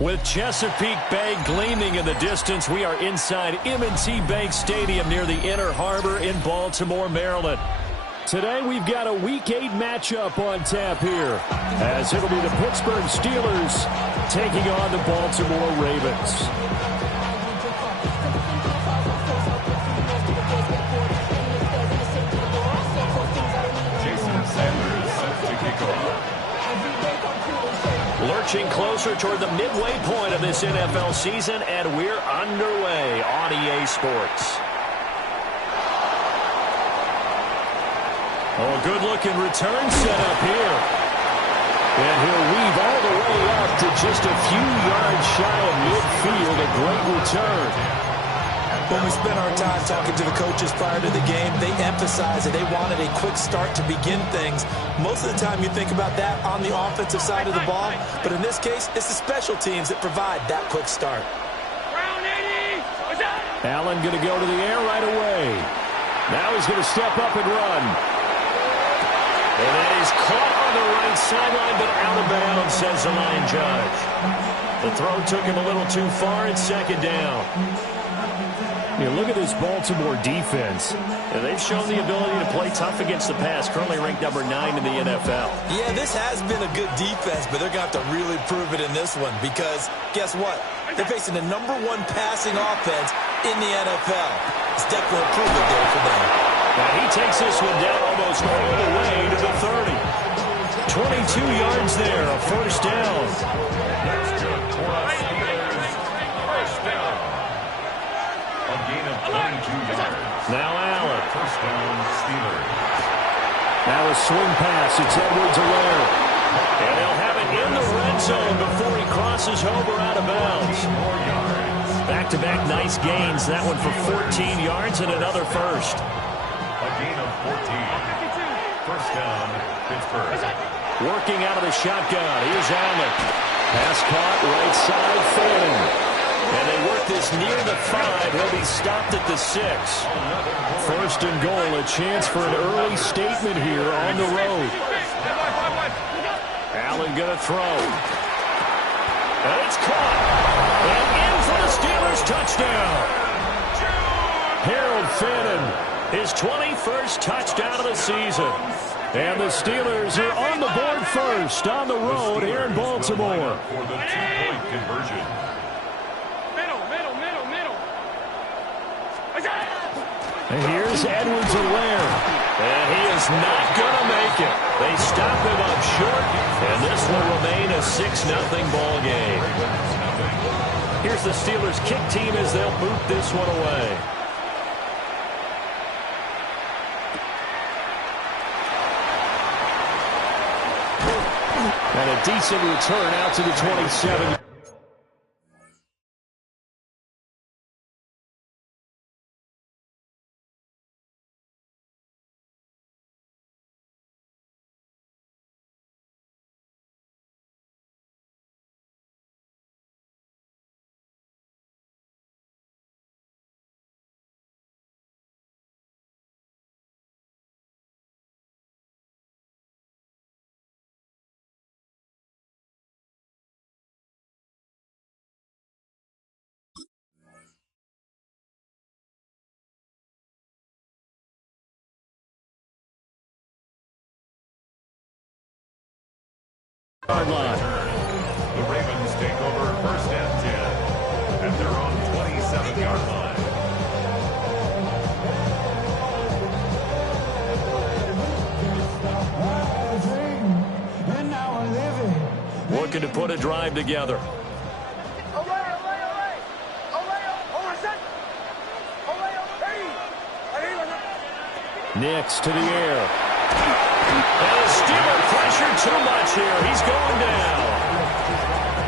With Chesapeake Bay gleaming in the distance, we are inside M&T Bank Stadium near the Inner Harbor in Baltimore, Maryland. Today we've got a Week 8 matchup on tap here, as it'll be the Pittsburgh Steelers taking on the Baltimore Ravens. Lurching closer toward the midway point of this NFL season, and we're underway on EA Sports. Oh, a good-looking return set up here. And he'll weave all the way up to just a few yards shy of midfield. A great return. When we spent our time talking to the coaches prior to the game, they emphasized that they wanted a quick start to begin things. Most of the time you think about that on the offensive side of the ball, but in this case, it's the special teams that provide that quick start. Allen going to go to the air right away. Now he's going to step up and run. And that is caught on the right sideline, but out of bounds, says the line judge. The throw took him a little too far. It's second down. Look at this Baltimore defense. They've shown the ability to play tough against the pass, currently ranked number 9 in the NFL. Yeah, this has been a good defense, but they're going to have to really prove it in this one because, guess what? They're facing the number 1 passing offense in the NFL. It's definitely improvement there for them. Now he takes this one down almost all the way to the 30. 22 yards there, a first down. Now Allen. First down, Steelers. Now a swing pass. It's Edwards-Helaire. And they'll have it in the red zone before he crosses over out of bounds. Back-to-back nice gains. That one for 14 yards and another first. A gain of 14. First down, Pittsburgh. Working out of the shotgun. Here's Allen. Pass caught right side, Fanning. And they work this near the 5. He'll be stopped at the 6. First and goal, a chance for an early statement here on the road. Allen going to throw. And it's caught. And in for the Steelers touchdown. Harold Fanning, his 21st touchdown of the season. And the Steelers are on the board first on the road here in Baltimore. For the two-point conversion. And here's Edwards-Helaire. And he is not going to make it. They stop him up short, and this will remain a 6-0 ball game. Here's the Steelers kick team as they'll boot this one away. And a decent return out to the 27. Line. The Ravens take over first and 10 at their own 27-yard line. Looking to put a drive together. Nix to the air. And the Steelers pressure too much here. He's going down.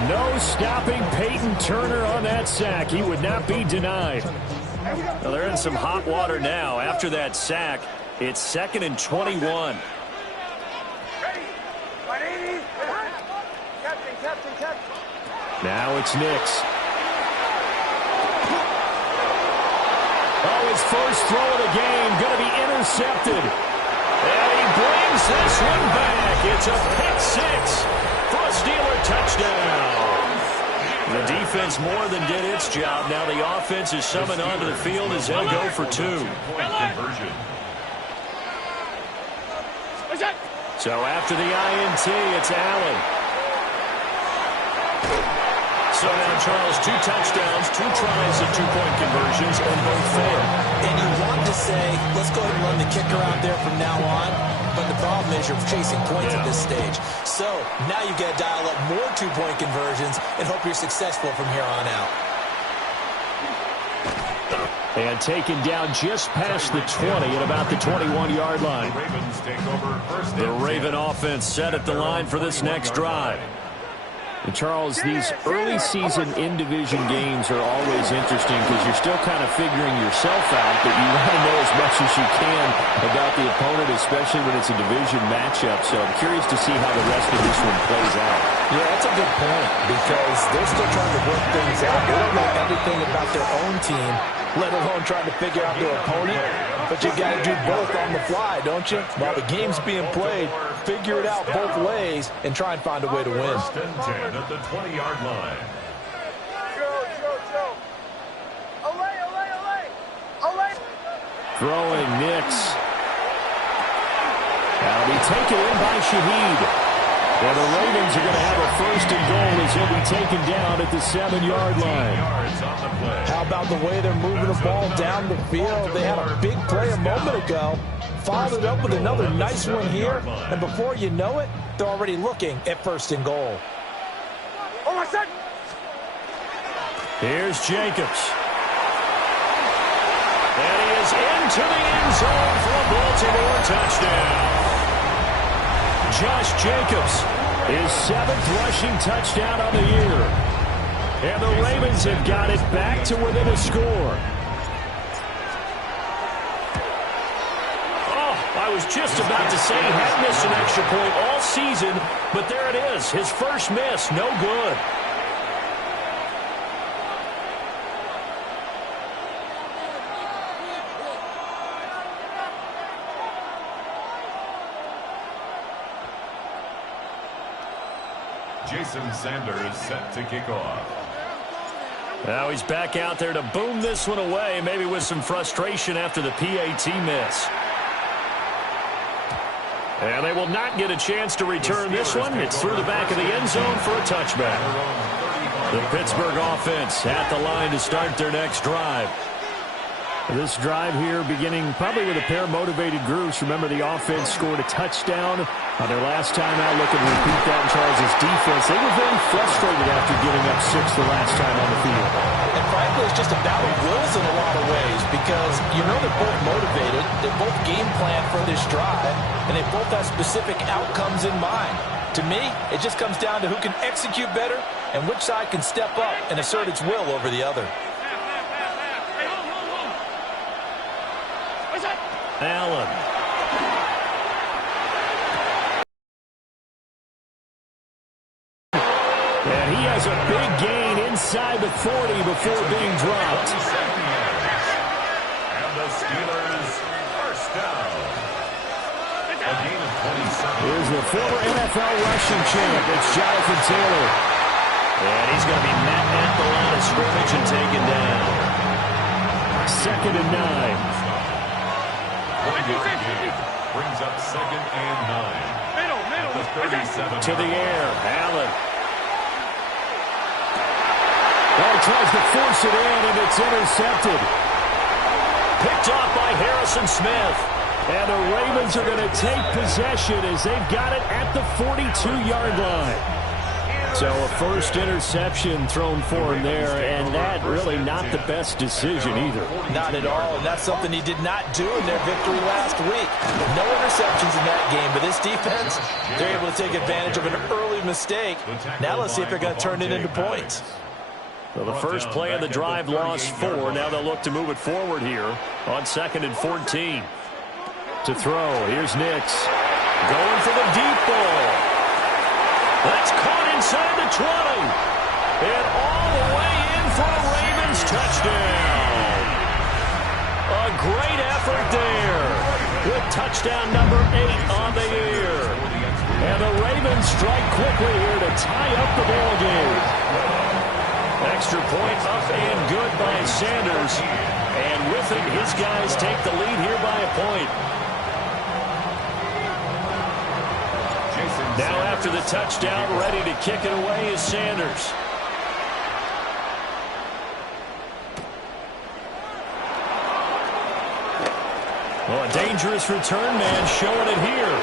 No stopping Peyton Turner on that sack. He would not be denied. Well, they're in some hot water now after that sack. It's 2nd and 21. Now it's Nix. Oh, his first throw of the game going to be intercepted. And he brings this one back. It's a pick six for a Steeler touchdown. The defense more than did its job. Now the offense is summoned onto the field as they'll go for two. So after the INT, it's Allen. So now, Charles, 2 touchdowns, 2 tries at 2-point conversions, and both failed. And you want to say, let's go ahead and run the kicker out there from now on. But the problem is you're chasing points at this stage. So now you got to dial up more 2-point conversions and hope you're successful from here on out. And taken down just past the 20 at about the 21-yard line. The Ravens take over first. The Raven offense set at the line for this next drive. And Charles, these early season in-division games are always interesting because you're still kind of figuring yourself out, but you want to know as much as you can about the opponent, especially when it's a division matchup. So I'm curious to see how the rest of this one plays out. Yeah, that's a good point because they're still trying to work things out. They don't know everything about their own team, let alone trying to figure out their opponent. But you got to do both on the fly, don't you? While the game's being played, figure it out both ways and try and find a way to win. First and 10 at the 20-yard line. Throwing Nix. That'll be taken in by Shaheed. And the Ravens are going to have a first and goal as he'll be taken down at the 7-yard line. How about the way they're moving the ball down the field? They had a big play a moment ago. Followed it up with another nice one here. And before you know it, they're already looking at first and goal. Here's Jacobs. And he is into the end zone for a Baltimore touchdown. Josh Jacobs, his 7th rushing touchdown on the year. And the Ravens have got it back to within a score. I was just about to say he had missed an extra point all season, but there it is. His first miss, no good. Jason Sanders set to kick off. Now he's back out there to boom this one away, maybe with some frustration after the PAT miss. And they will not get a chance to return this one. It's through the back of the end zone for a touchback. The Pittsburgh offense at the line to start their next drive. This drive here beginning probably with a pair of motivated groups. Remember, the offense scored a touchdown on their last time out. Looking to repeat that in Charles' defense. They were very frustrated after giving up 6 the last time on the field. And frankly, it's just a battle of wills in a lot of ways because you know they're both motivated. They both game plan for this drive, and they both have specific outcomes in mind. To me, it just comes down to who can execute better and which side can step up and assert its will over the other. Allen. And he has a big gain inside the 40 before being dropped. And the Steelers first down. A gain of 27. Here's the former NFL rushing champ. It's Jonathan Taylor. And he's going to be met at the line of scrimmage and taken down. 2nd and 9. Brings up 2nd and 9. Middle. To the air. Allen. Well, he tries to force it in, and it's intercepted. Picked off by Harrison Smith. And the Ravens are going to take possession as they've got it at the 42-yard line. So a first interception thrown for him there, and that really not the best decision either. Not at all, and that's something he did not do in their victory last week. No interceptions in that game, but this defense, they're able to take advantage of an early mistake. Now let's see if they're going to turn it into points. Well, the first play of the drive lost 4. Now they'll look to move it forward here on 2nd and 14. To throw, here's Nix. Going for the deep ball. That's caught inside the 20. And all the way in for a Ravens touchdown. A great effort there. With touchdown number 8 on the year. And the Ravens strike quickly here to tie up the ball game. Extra point up and good by Sanders. And with it, his guys take the lead here by a point. Now after the touchdown, ready to kick it away is Sanders. Well, a dangerous return man showing it here.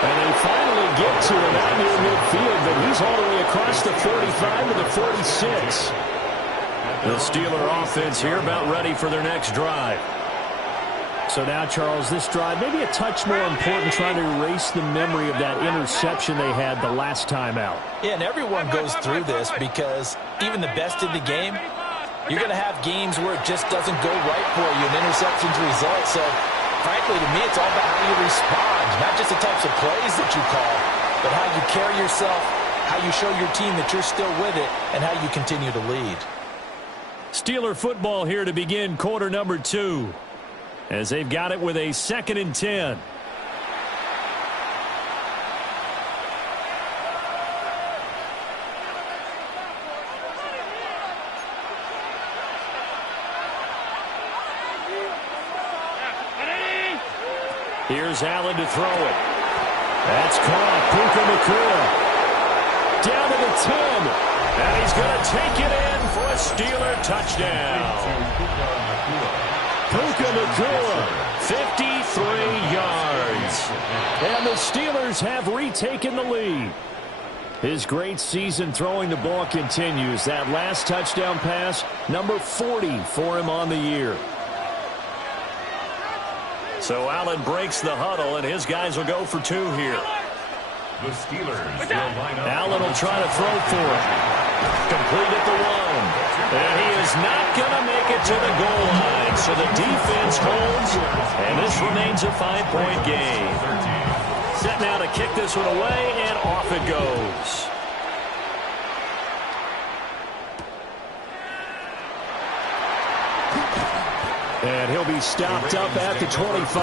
And they finally get to him out near midfield, but he's all the way across the 45 to the 46. The Steeler offense here about ready for their next drive. So now, Charles, this drive maybe a touch more important, trying to erase the memory of that interception they had the last time out. Yeah, and everyone goes through this because even the best in the game, you're going to have games where it just doesn't go right for you, and interceptions result. So, frankly, to me, it's all about how you respond, not just the types of plays that you call, but how you carry yourself, how you show your team that you're still with it, and how you continue to lead. Steeler football here to begin quarter number 2. As they've got it with a 2nd and 10. Here's Allen to throw it. That's caught. Puka Nacua down to the 10. And he's going to take it in for a Steeler touchdown. Puka Nacua, 53 yards. And the Steelers have retaken the lead. His great season throwing the ball continues. That last touchdown pass, number 40 for him on the year. So Allen breaks the huddle, and his guys will go for 2 here. The Steelers will line up. Allen will try to throw for it. Complete at the 1. And he is not going to make it to the goal line. So the defense holds, and this remains a 5-point game. Set now to kick this one away, and off it goes. And he'll be stopped up at the 25.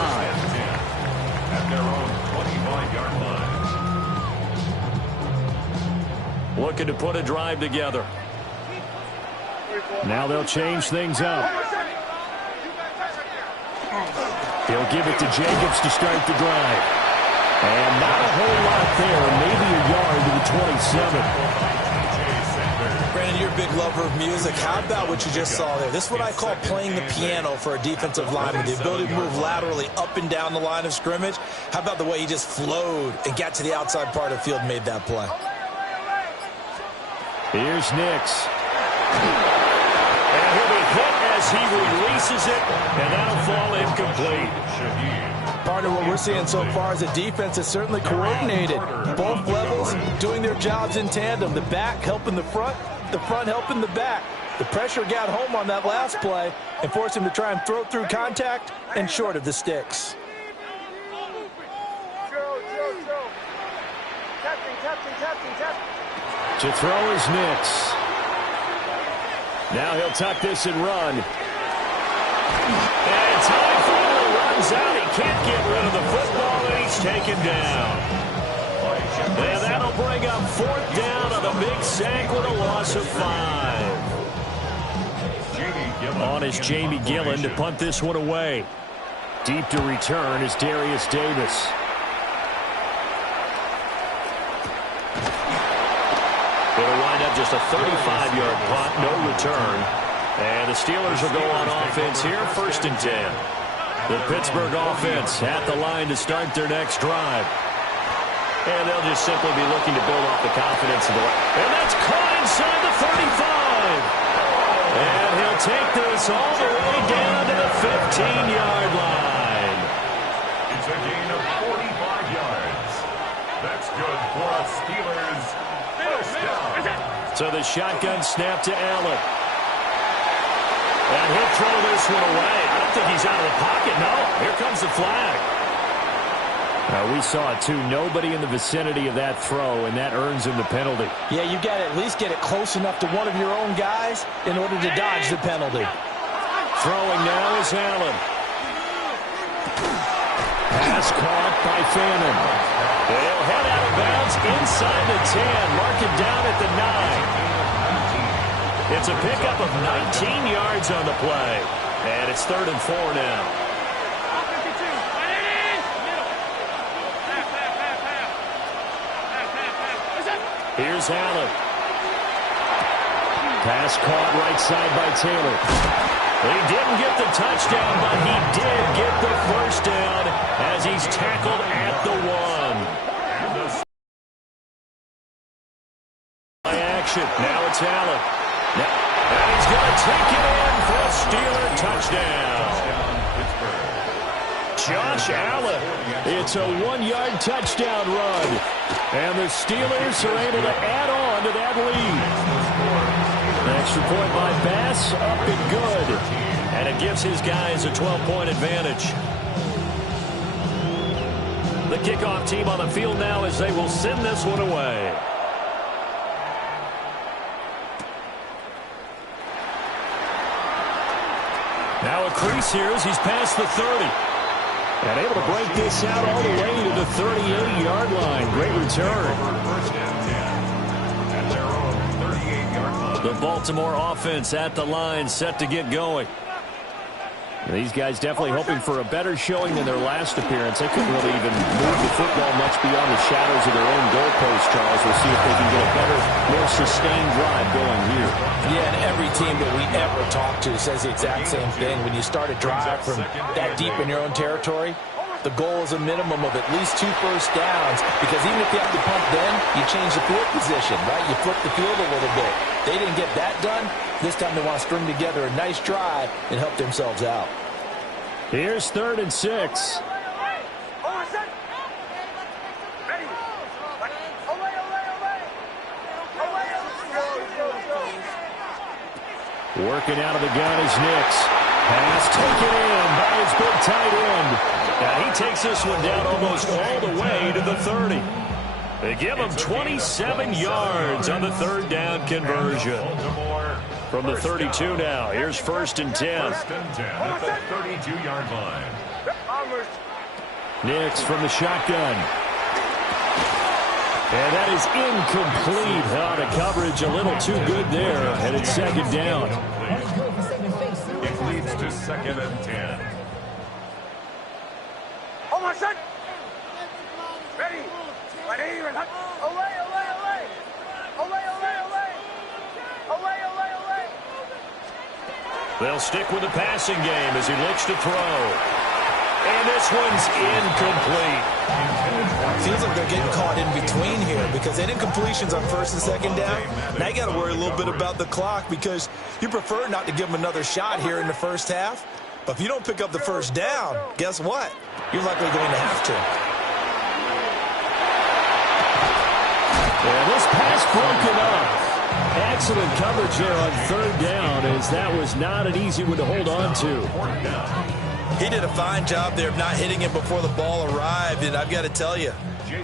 At their own 25-yard line. Looking to put a drive together. Now they'll change things up. He'll give it to Jacobs to start the drive. And not a whole lot there, maybe a yard to the 27. Brandon, you're a big lover of music. How about what you just saw there? This is what I call playing the piano for a defensive lineman, the ability to move laterally up and down the line of scrimmage. How about the way he just flowed and got to the outside part of the field and made that play? Here's Nix. And he'll be hit as he releases it, and that'll fall incomplete. Partner, what we're seeing so far is a defense that's certainly coordinated. Both levels doing their jobs in tandem. The back helping the front helping the back. The pressure got home on that last play and forced him to try and throw through contact and short of the sticks. To throw is Nix. Now he'll tuck this and run. And time for him runs out. He can't get rid of the football, and he's taken down. And that'll bring up 4th down on the big sack with a loss of 5. On is Jamie Gillen to punt this one away. Deep to return is Darius Davis. It'll wind up just a 35-yard punt, no return. And the Steelers will go on offense here, 1st and 10. The Pittsburgh offense at the line to start their next drive. And they'll just simply be looking to build off the confidence of the... And that's caught inside the 35. And he'll take this all the way down to the 15-yard line. It's a gain of 45 yards. That's good for a Steelers first down. So the shotgun snap to Allen. And he'll throw this one away. I don't think he's out of the pocket. No, here comes the flag. We saw it, too. Nobody in the vicinity of that throw, and that earns him the penalty. Yeah, you got to at least get it close enough to one of your own guys in order to dodge the penalty. Throwing now is Allen. Pass caught by Fannin. They'll head out of bounds inside the 10. Mark it down at the 9. It's a pickup of 19 yards on the play. And it's 3rd and 4 now. Here's Allen. Pass caught right side by Taylor. He didn't get the touchdown, but he did get the first down as he's tackled at the 1. By action. Now it's Allen. And he's going to take it in for a Steeler touchdown. Josh Allen. It's a 1-yard touchdown run. And the Steelers are able to add on to that lead. An extra point by Bass, up and good. And it gives his guys a 12-point advantage. The kickoff team on the field now as they will send this one away. Now a crease here as he's past the 30. And able to break this out all the way to the 38-yard line. Great return. The Baltimore offense at the line, set to get going. These guys definitely hoping for a better showing than their last appearance. They couldn't really even move the football much beyond the shadows of their own goalpost, Charles. We'll see if they can get a better, more sustained drive going here. Yeah, and every team that we ever talk to says the exact same thing. When you start a drive from that deep in your own territory, the goal is a minimum of at least 2 first downs, because even if you have to punt then, you change the field position, right? You flip the field a little bit. They didn't get that done. This time they want to string together a nice drive and help themselves out. Here's 3rd and 6. Working out of the gun is Nix. Pass taken in by his big tight end. Now he takes this one down almost all the way to the 30. They give him 27 yards on the 3rd down conversion. From the 32 now, here's 1st and 10. 1st and 10 at the 32-yard line. Nix from the shotgun. And that is incomplete. Out of coverage, a little too good there, and it's 2nd down. It leads to 2nd and 10. Hold on, son. Ready. Ready. Away, away, away. Away, away, away. Away, away, away. They'll stick with the passing game as he looks to throw. And this one's incomplete. Feels like they're getting caught in between here, because any incompletions on 1st and 2nd down, now you got to worry a little bit about the clock, because you prefer not to give them another shot here in the first half. But if you don't pick up the 1st down, guess what? You're likely going to have to. And this pass broken up. Excellent coverage there on 3rd down, as that was not an easy one to hold on to. He did a fine job there of not hitting it before the ball arrived, and I've got to tell you,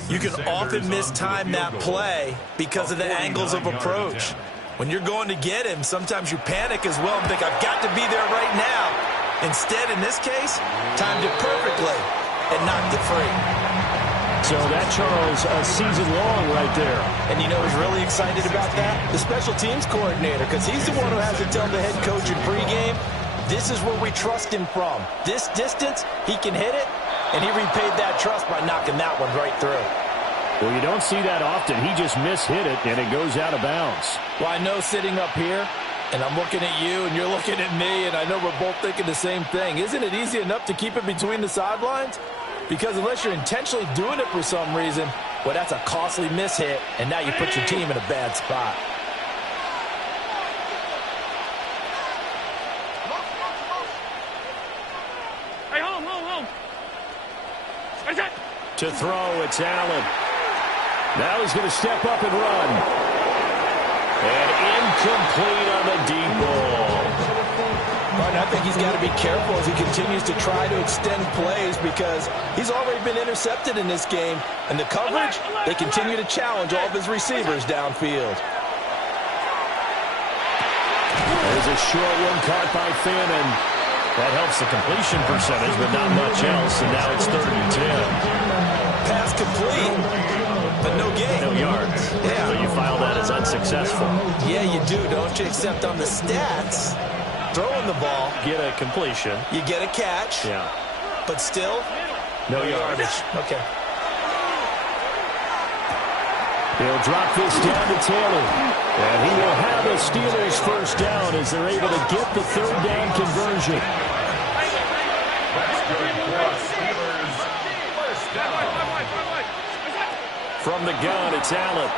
you can often mistime that play because of the angles of approach. When you're going to get him, sometimes you panic as well and think, I've got to be there right now. Instead, in this case, timed it perfectly and knocked it free. So that, Charles, a season long right there. And you know who's really excited about that? The special teams coordinator, because he's the one who has to tell the head coach in pregame, this is where we trust him from. This distance, he can hit it, and he repaid that trust by knocking that one right through. Well, you don't see that often. He just mishit it, and it goes out of bounds. Well, I know sitting up here, and I'm looking at you, and you're looking at me, and I know we're both thinking the same thing. Isn't it easy enough to keep it between the sidelines? Because unless you're intentionally doing it for some reason, well, that's a costly mishit, and now you put your team in a bad spot. Hey, home. To throw, it's Allen. Now he's going to step up and run. And incomplete on the deep ball. Martin, I think he's got to be careful as he continues to try to extend plays because he's already been intercepted in this game, and the coverage, they continue to challenge all of his receivers downfield. There's a short one caught by Finn, and that helps the completion percentage, but not much else, and now it's 3rd and 10. Pass complete, but no gain. No yards. Yeah. So you file that as unsuccessful. Yeah, you do, don't you? Except on the stats, throwing the ball, Get a completion. you get a catch, Yeah. but still, No yardage. Okay. He'll drop this down to Taylor. And he will have the Steelers first down as they're able to get the 3rd down conversion. That's good for Steelers. First down. From the gun, it's Allen.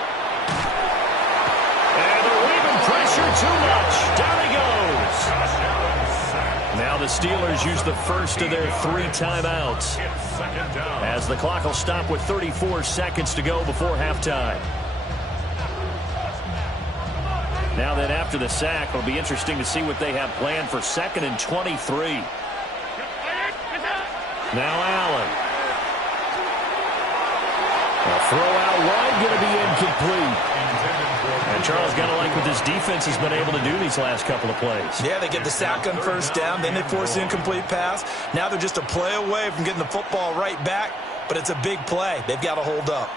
And they're leaving pressure too much. Down he goes. Now the Steelers use the first of their 3 timeouts, It's 2nd down. as the clock will stop with 34 seconds to go before halftime. Now then, after the sack, it'll be interesting to see what they have planned for 2nd and 23. Now Allen. A throw out wide, going to be incomplete. And Charles got to like what this defense has been able to do these last couple of plays. Yeah, they get the sack on first down, then they force the incomplete pass. Now they're just a play away from getting the football right back, but it's a big play. They've got to hold up.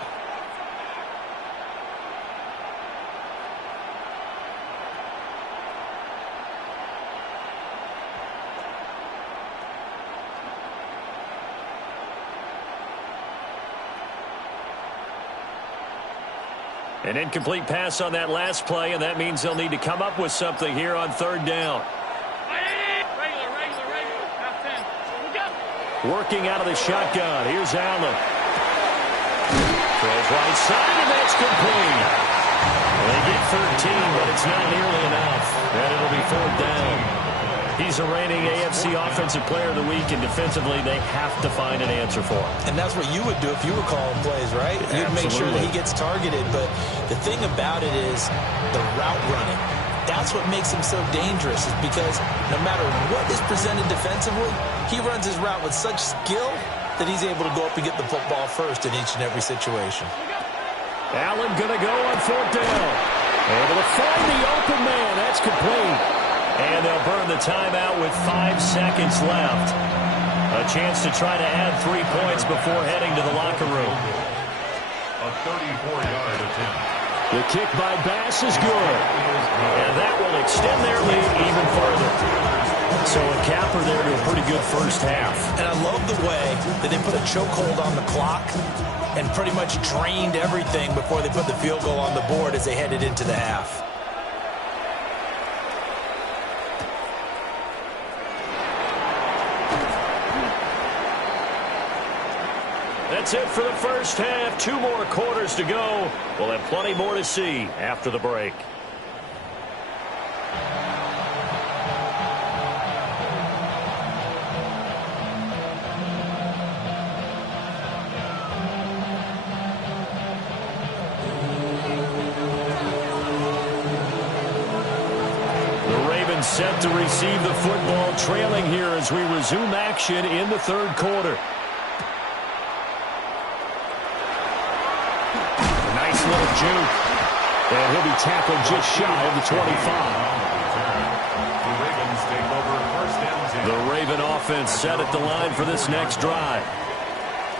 An incomplete pass on that last play, and that means they'll need to come up with something here on 3rd down. Working out of the shotgun. Here's Allen. Throws right side, and that's complete. They get 13, but it's not nearly enough. And it'll be 4th down. He's a reigning AFC Offensive Player of the Week, and defensively, they have to find an answer for him. And that's what you would do if you were calling plays, right? You'd make sure that he gets targeted. But the thing about it is the route running. That's what makes him so dangerous, is because no matter what is presented defensively, he runs his route with such skill that he's able to go up and get the football first in each and every situation. Allen going to go on 4th down. Able to find the open man. That's complete. And they'll burn the timeout with 5 seconds left. A chance to try to add 3 points before heading to the locker room. A 34-yard attempt. The kick by Bass is good. And that will extend their lead even further. So a capper there to a pretty good first half. And I love the way that they put a chokehold on the clock and pretty much drained everything before they put the field goal on the board as they headed into the half. That's it for the first half. 2 more quarters to go. We'll have plenty more to see after the break. The Ravens set to receive the football, trailing here as we resume action in the 3rd quarter. Little juke. And he'll be tackled just shy of the 25. The Ravens take over 1st and 10. The Raven offense set at the line for this next drive.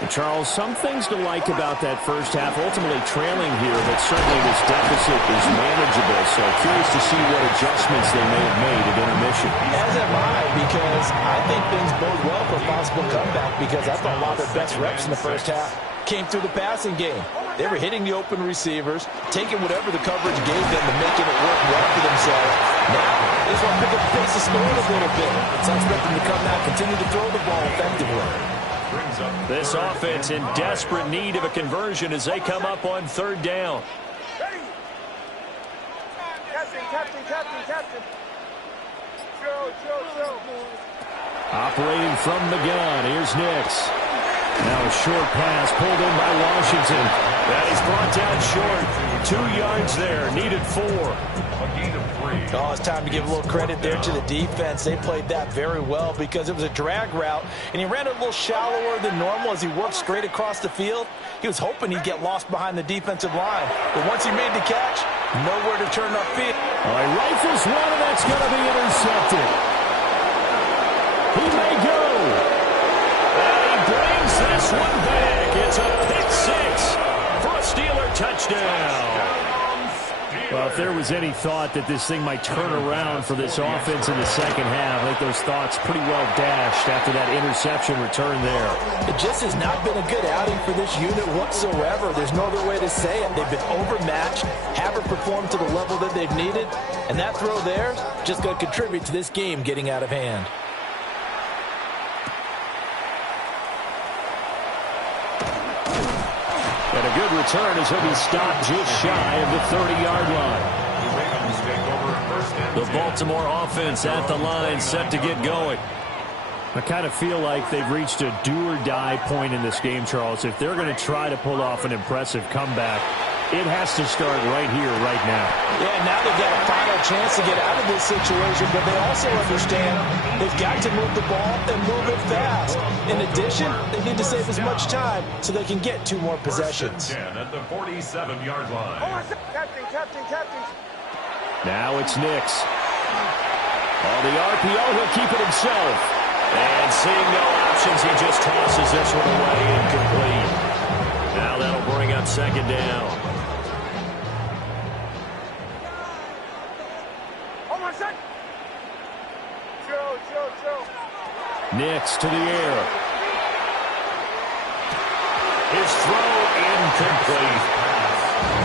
And Charles, some things to like about that first half. Ultimately trailing here, but certainly this deficit is manageable. So curious to see what adjustments they may have made at intermission. As am I, because I think things bode well for a possible comeback, because I thought a lot of their best reps in the first half came through the passing game. They were hitting the open receivers, taking whatever the coverage gave them and making it work well for themselves. Now, they just want to pick up the pace of scoring a little bit. So I expect them to come out, continue to throw the ball effectively. This offense in desperate need of a conversion as they come up on 3rd down. Ready. Captain. Chill. Operating from the gun, here's Nix. Now a short pass pulled in by Washington. That is brought down short. 2 yards there. Needed 4. A gain of 3. Oh, it's time to give a little credit there to the defense. They played that very well because it was a drag route, and he ran it a little shallower than normal as he worked straight across the field. He was hoping he'd get lost behind the defensive line, but once he made the catch, nowhere to turn upfield. All right, rifles one, and that's going to be intercepted. He may go. And he brings this one back. It's a pick 6 for a Steeler touchdown. Well, if there was any thought that this thing might turn around for this offense in the second half, I think those thoughts pretty well dashed after that interception return there. It just has not been a good outing for this unit whatsoever. There's no other way to say it. They've been overmatched, haven't performed to the level that they've needed, and that throw there just going to contribute to this game getting out of hand. And a good return as he'll be stopped just shy of the 30-yard line. The Baltimore offense at the line, set to get going. I kind of feel like they've reached a do-or-die point in this game, Charles. If they're going to try to pull off an impressive comeback, it has to start right here, right now. Yeah, now they've got a final chance to get out of this situation, but they also understand they've got to move the ball and move it fast. In addition, they need to save as much time so they can get 2 more possessions. 10 at the 47-yard line. Captain. Now it's Nix. On the RPO, he'll keep it himself. And seeing no options, he just tosses this one away, incomplete. Now that'll bring up second down. Nix to the air. His throw incomplete.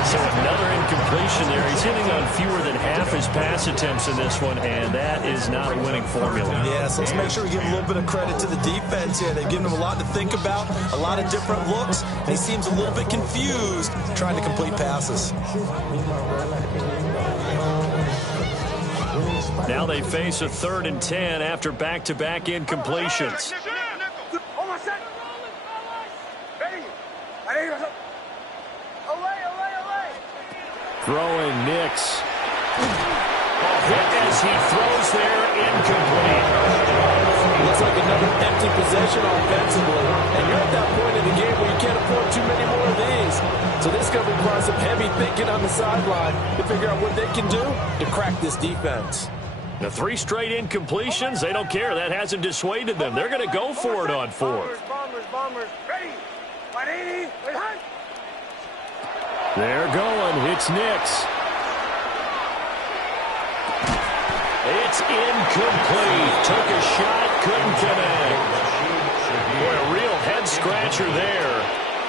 So another incompletion there. He's hitting on fewer than half his pass attempts in this one, and that is not a winning formula. Yeah, so let's make sure we give a little bit of credit to the defense here. They've given him a lot to think about, a lot of different looks, and he seems a little bit confused trying to complete passes. Now they face a 3rd and 10 after back-to-back incompletions. Throwing Nix. Hit as he throws there, incomplete. Looks like another empty possession offensively, and you're at that point in the game where you can't afford too many more of these. So this is going to require some heavy thinking on the sideline to figure out what they can do to crack this defense. The 3 straight incompletions, they don't care. That hasn't dissuaded them. They're going to go for it on 4th. Bombers. Ready. 180. Behind. They're going. It's Nix. It's incomplete. Took a shot, couldn't connect. Boy, a real head-scratcher there.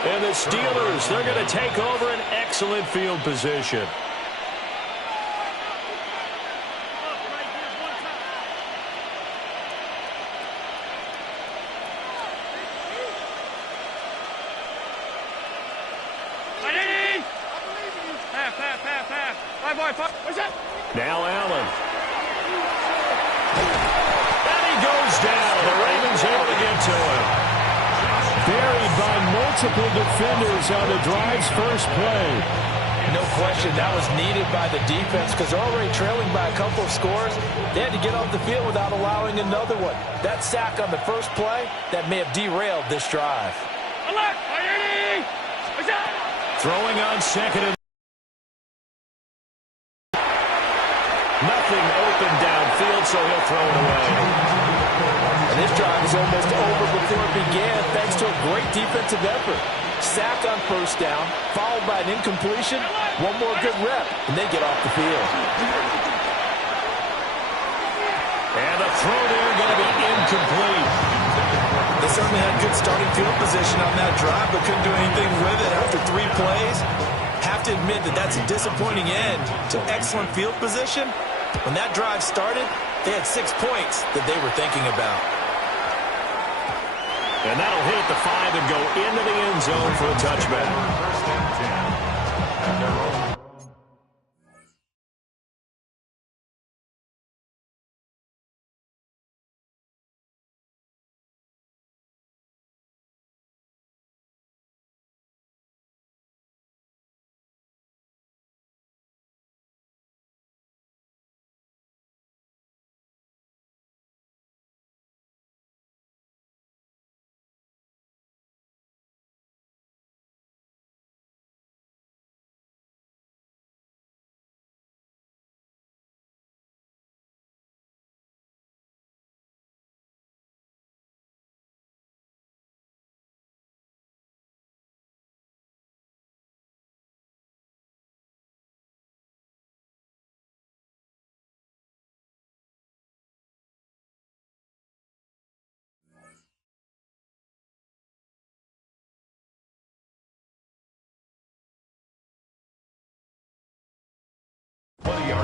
And the Steelers, they're going to take over an excellent field position. Now Allen. And he goes down. The Ravens able to get to him. Buried by multiple defenders on the drive's first play. No question, that was needed by the defense because they're already trailing by a couple of scores. They had to get off the field without allowing another one. That sack on the first play, that may have derailed this drive. Throwing on second and nothing open downfield, so he'll throw it away. And this drive is almost over before it began thanks to a great defensive effort. Sack on first down, followed by an incompletion, one more good rep, and they get off the field. And the throw there going to be incomplete. They certainly had good starting field position on that drive, but couldn't do anything with it after 3 plays. Have to admit that that's a disappointing end to excellent field position. When that drive started, they had 6 points that they were thinking about. And that'll hit at the 5 and go into the end zone for a touchback. First and 10.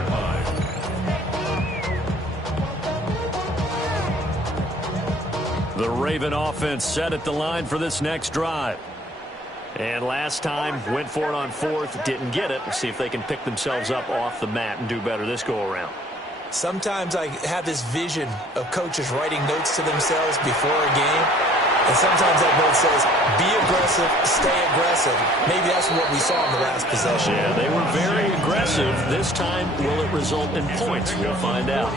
start line. The Raven offense set at the line for this next drive. And last time, went for it on fourth, didn't get it. We'll see if they can pick themselves up off the mat and do better this go-around. Sometimes I have this vision of coaches writing notes to themselves before a game. And sometimes that note says, be aggressive, stay aggressive. Maybe that's what we saw in the last possession. Yeah, they were very aggressive. This time, will it result in points? We'll find out.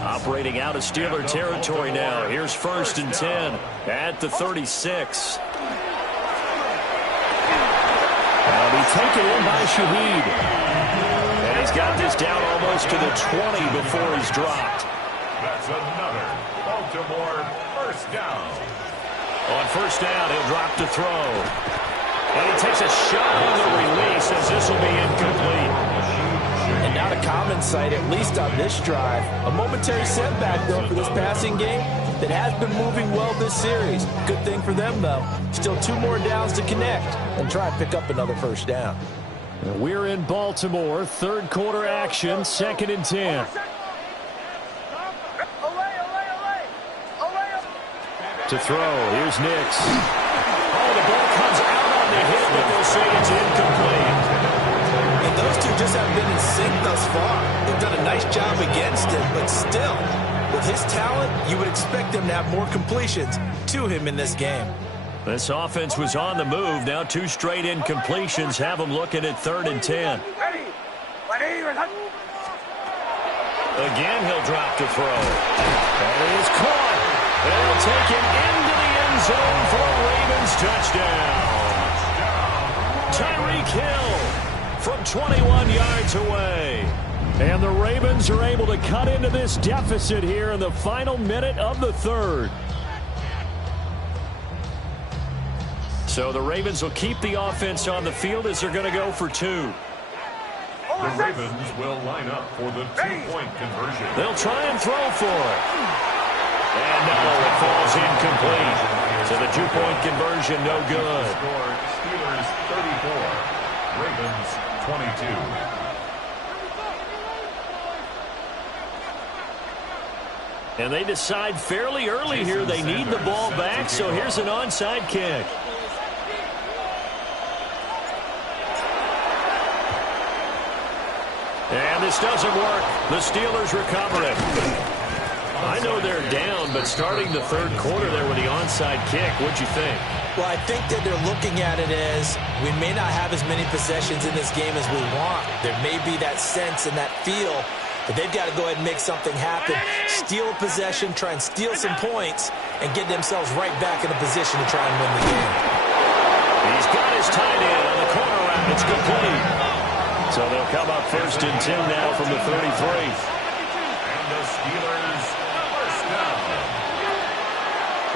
Operating out of Steeler territory now. Here's 1st and 10 at the 36. That'll be taken in by Shaheed. And he's got this down almost to the 20 before he's dropped. That's another Baltimore first down. On 1st down, he'll drop to throw. And he takes a shot on the release as this will be incomplete. And not a common sight, at least on this drive. A momentary setback, though, for this passing game that has been moving well this series. Good thing for them, though. Still 2 more downs to connect and try and pick up another 1st down. We're in Baltimore. 3rd quarter action, 2nd and 10. To throw, here's Nix. Oh, the ball comes out on the hit, but they'll say it's incomplete. And those two just haven't been in sync thus far. They've done a nice job against him, but still, with his talent, you would expect him to have more completions to him in this game. This offense was on the move. Now 2 straight incompletions have them looking at 3rd and 10. Again, he'll drop to throw. And it is caught. They'll take it into the end zone for a Ravens touchdown. Tyreek Hill from 21 yards away. And the Ravens are able to cut into this deficit here in the final minute of the 3rd. So the Ravens will keep the offense on the field as they're going to go for 2. The Ravens will line up for the 2-point conversion. They'll try and throw for it. And no, it falls incomplete. So the 2-point conversion, no good. Score, Steelers 34, Ravens 22. And they decide fairly early here they need the ball back, so here's an onside kick. And this doesn't work. The Steelers recover it. I know they're down, but starting the 3rd quarter there with the onside kick, what'd you think? Well, I think that they're looking at it as we may not have as many possessions in this game as we want. There may be that sense and that feel that they've got to go ahead and make something happen. Steal a possession, try and steal some points, and get themselves right back in a position to try and win the game. He's got his tight end on the corner route. It's complete. So they'll come up 1st and 10 now from the 33. And the Steelers first down.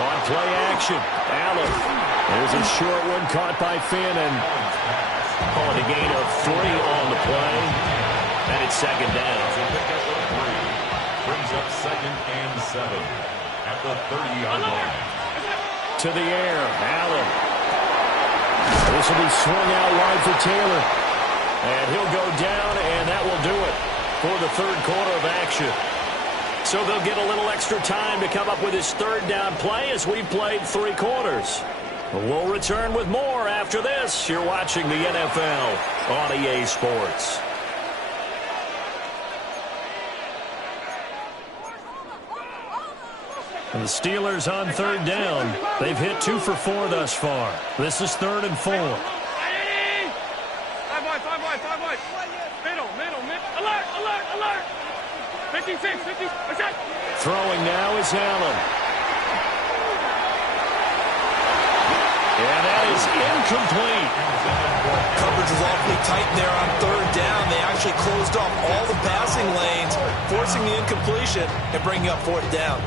On play action, Allen. There's a short one caught by Finn, and calling a gain of 3 on the play. And it's 2nd down. Brings up 2nd and 7 at the 30-yard line. To the air, Allen. This will be swung out wide for Taylor. And he'll go down, and that will do it for the 3rd quarter of action. So they'll get a little extra time to come up with his 3rd down play as we played 3 quarters. We'll return with more after this. You're watching the NFL on EA Sports. And the Steelers on 3rd down. They've hit 2 for 4 thus far. This is 3rd and 4. 5 wide. Middle. Alert. 56. Throwing now is Allen. And that is incomplete. Coverage was awfully tight there on 3rd down. They actually closed off all the passing lanes, forcing the incompletion and bringing up 4th down.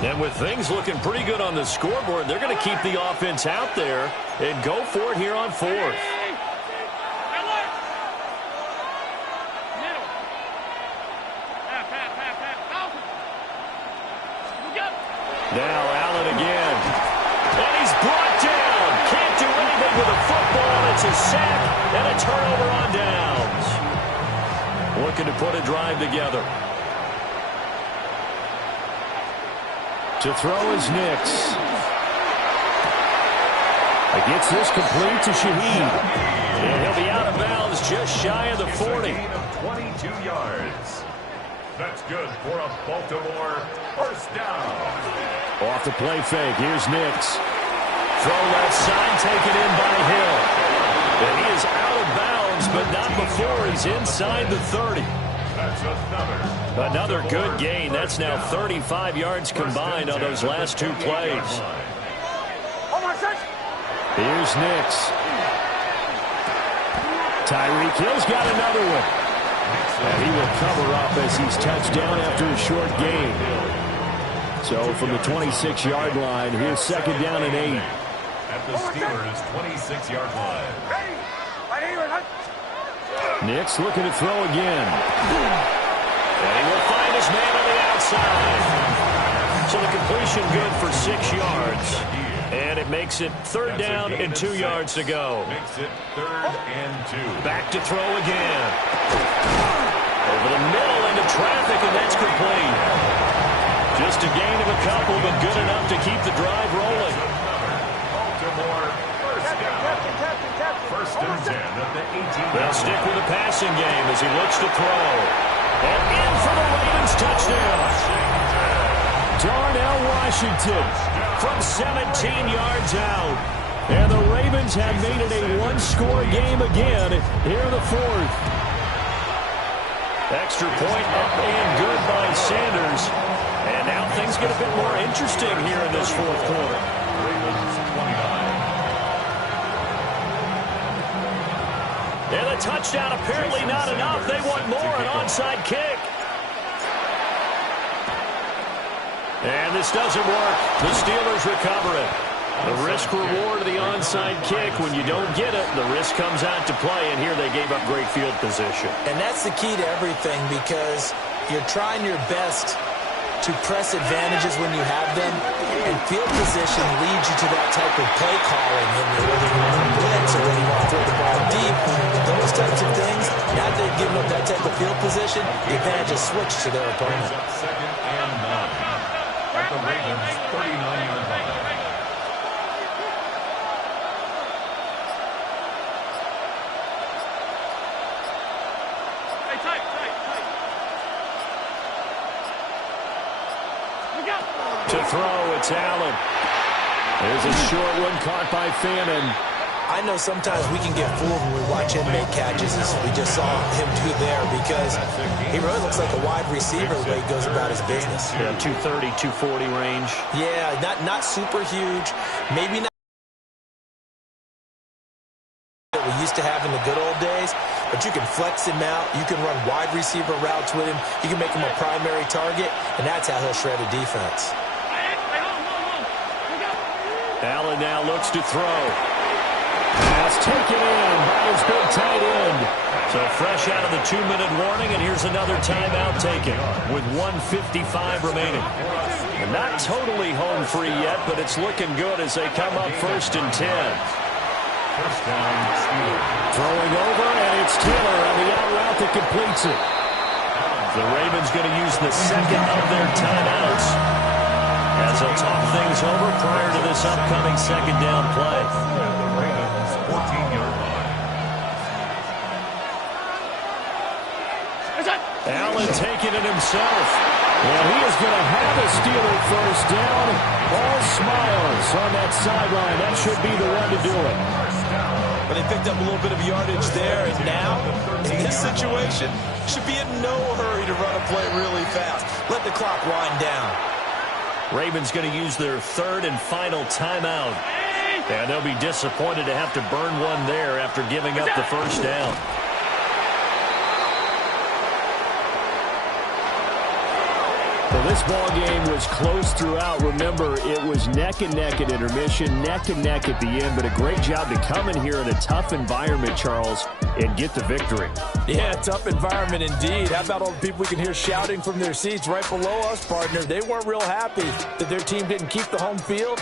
And with things looking pretty good on the scoreboard, they're going to keep the offense out there and go for it here on 4th. Now Allen again. And he's brought down. Can't do anything with a football. It's a sack and a turnover on downs. looking to put a drive together. To throw is Nix. Gets this complete to Shaheed. And he'll be out of bounds just shy of the 40. 22 yards. That's good for a Baltimore first down. Off the play fake, here's Nix. Throw left side, taken in by Hill. And he is out of bounds, but not before he's inside the 30. That's another good gain. That's now 35 yards combined on those last two plays. Here's Nix. Tyreek Hill's got another one. And he will cover up as he's touched down after a short gain. So from the 26-yard line, here's second down and 8. At the Steelers' 26-yard line. Nix looking to throw again. And he will find his man on the outside. So the completion good for 6 yards. And it makes it third down and 2 yards to go. Makes it 3rd and 2. Back to throw again. Over the middle into traffic, and that's complete. Just a gain of a couple, but good enough to keep the drive rolling. Baltimore first down. First and 10 at the 18. They'll stick with the passing game as he looks to throw. And in for the Ravens touchdown. Darnell Washington from 17 yards out. And the Ravens have made it a one-score game again here in the fourth. Extra point up and good by Sanders. And now things get a bit more interesting here in this fourth quarter. Ravens 29. And the touchdown apparently not enough. They want more, an onside kick. And this doesn't work. The Steelers recover it. The risk-reward of the onside kick. When you don't get it, the risk comes out to play, and here they gave up great field position. And that's the key to everything, because you're trying your best to press advantages when you have them, and field position leads you to that type of play calling, and whether you want to blitz or whether you want to throw the ball deep, those types of things. Now they've given up that type of field position, the advantage is switched to their opponent. Second and 9. At the Ravens' 39-yard line. To throw, it's Allen. There's a short one caught by Fannin. I know sometimes we can get fooled when we watch him make catches, as we just saw him do there, because he really looks like a wide receiver the way he goes about his business. Yeah, 230, 240 range. Yeah, not super huge. Maybe not that we used to have in the good old days, but you can flex him out. You can run wide receiver routes with him. You can make him a primary target, and that's how he'll shred a defense. Allen now looks to throw. Pass taken in by his big tight end. So fresh out of the 2-minute warning, and here's another timeout taken with 1:55 remaining. And not totally home free yet, but it's looking good as they come up 1st and 10. First down, Steelers. Throwing over, and it's Taylor on the out route that completes it. The Ravens going to use the second of their timeouts as they'll talk things over prior to this upcoming second down play. The Ravens' 14-yard line. Allen taking it himself. And he is going to have a Steeler first down. All smiles on that sideline. That should be the one to do it. But they picked up a little bit of yardage there, and now, in this situation, should be in no hurry to run a play really fast. Let the clock wind down. Ravens going to use their third and final timeout. And they'll be disappointed to have to burn one there after giving up the first down. Well, this ball game was close throughout. Remember, it was neck and neck at intermission, neck and neck at the end, but a great job to come in here in a tough environment, Charles, and get the victory. Yeah, tough environment indeed. How about all the people we can hear shouting from their seats right below us, partner? They weren't real happy that their team didn't keep the home field.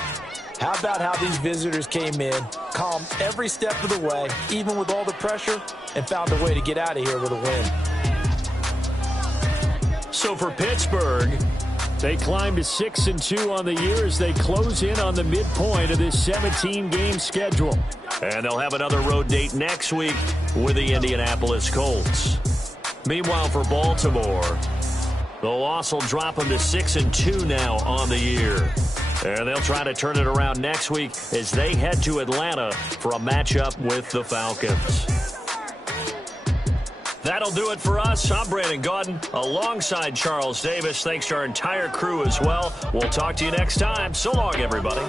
How about how these visitors came in, calm every step of the way, even with all the pressure, and found a way to get out of here with a win. So for Pittsburgh, they climb to 6-2 on the year as they close in on the midpoint of this 17-game schedule. And they'll have another road date next week with the Indianapolis Colts. Meanwhile, for Baltimore, the loss will drop them to 6-2 now on the year. And they'll try to turn it around next week as they head to Atlanta for a matchup with the Falcons. That'll do it for us. I'm Brandon Gaudin alongside Charles Davis. Thanks to our entire crew as well. We'll talk to you next time. So long, everybody.